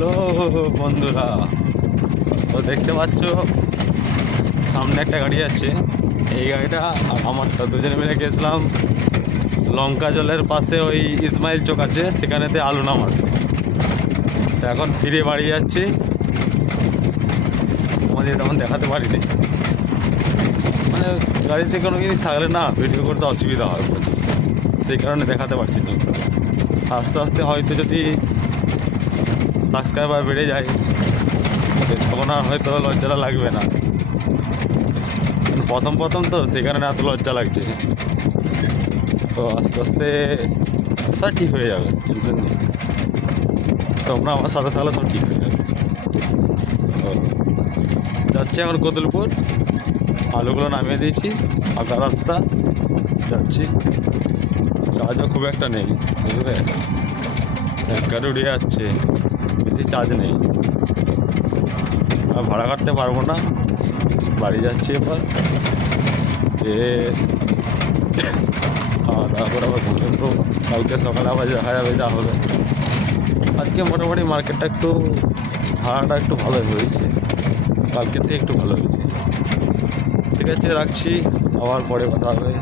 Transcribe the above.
Hello বন্ধুরা, তো দেখতে পাচ্ছ সামনে একটা গাড়ি আছে। এই গাড়িটা আর আমারটা দুজনে মিলে গেছিলাম লঙ্কা জলের পাশে, ওই ইসমাইল চোক আছে সেখানেতে আলু নামাতে। তো এখন ফিরে বাড়ি যাচ্ছি। আমাদের তেমন দেখাতে পারিনি, মানে গাড়িতে কোনো জিনিস থাকলে না ভিডিও করতে অসুবিধা হয়, সেই কারণে দেখাতে পারছি না। আস্তে আস্তে হয়তো যদি সাবস্ক্রাইবার বেড়ে যায় তখন আর হয়তো লজ্জাটা লাগবে না। প্রথম প্রথম তো সেই কারণে এত লজ্জা লাগছে। তো আস্তে আস্তে সব ঠিক হয়ে যাবে, টেনশন নেই। তোমরা আমার সাথে তাহলে সব ঠিক হয়ে যাবে। তো যাচ্ছি এখন কতুলপুর, আলুগুলো নামিয়ে দিয়েছি, ফাঁকা রাস্তা যাচ্ছি। চার্জও খুব একটা নেই, বুঝলে, একবারে উড়ে যাচ্ছে, বেশি চার্জ নেই। আর ভাড়া কাটতে পারবো না, বাড়ি যাচ্ছি এবার। যে খাওয়া দাওয়া করে আবার ঘুরে তো কালকে সকালে আবার দেখা যাবে যা হবে। আজকে মোটামুটি মার্কেটটা একটু, ভাড়াটা একটু ভালো হয়েছে, কালকের থেকে একটু ভালো হয়েছে। ঠিক আছে, রাখছি, আবার পরে কথা হবে।